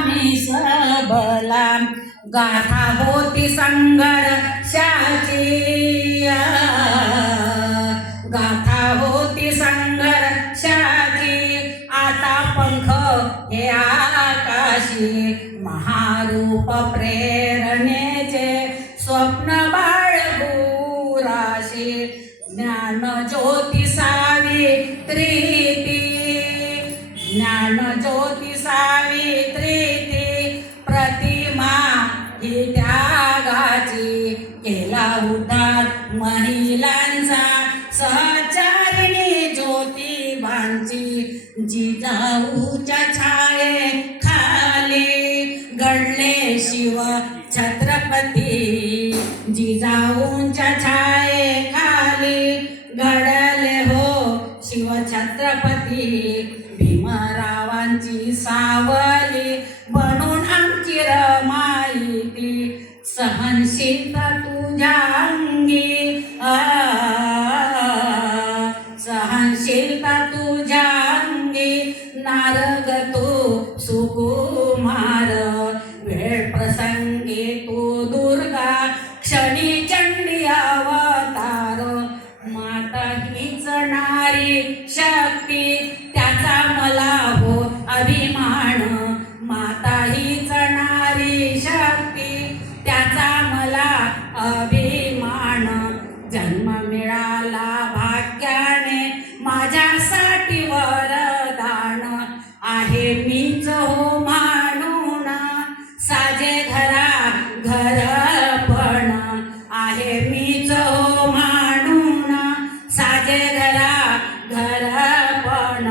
आम्ही सबला गाथा होती संघर्षाची गाथा होती संघर्षाची आता पंख हे आकाशी महारूप प्रेरणेचे स्वप्न बाळगुराशी ज्ञान ज्योती सावित्री ज्ञान ज्योती सावित्री प्रतिमा ही त्यागाची केला उद्धार महिलांचा सहचारिणी ज्योतिबांची जिजाऊच्या छाये खाली घडले शिव छत्रपती जिजाऊंच्या छाये खाली घडले हो शिव छत्रपती भीमरावांची सावली बनून आमची रमाई सहनशीलता तुझ्या अंगी सहनशीलता तुझ्या अंगी नारग तू सुकुमार वेळ प्रसंगी तू दुर्गा क्षणी चंडी अवतार माता हीच नारी शक्ती त्याचा मला हो अभिमान माता हीच नारी शक्ती त्याचा मला अभिमान जन्म मिळाला भाग्याने माझ्यासाठी वरदान आहे मीच हो म्हणून साजे घरा घरपण आहे मीच हो म्हणून साजे घरा घरपण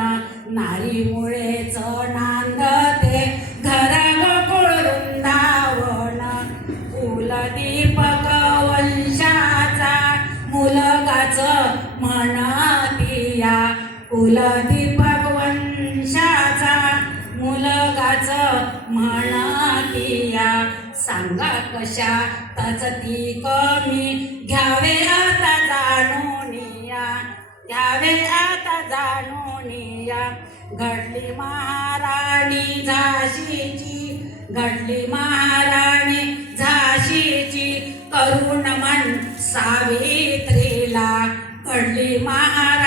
नारीमुळेच नांदते घर गोकुळ वृंदावन कुलदीपक वंशाचा मुलगाच म्हणतिया कुलदीपक वंशाचा मुलगाच म्हणतिया सांगा कशा तचती कमी घ्यावे आता जाणून या घ्यावे आता जाणून या घडली महाराणी झाशीची घडली महाराणी झाशीची करुण मन सावित्रीला घडली महाराणी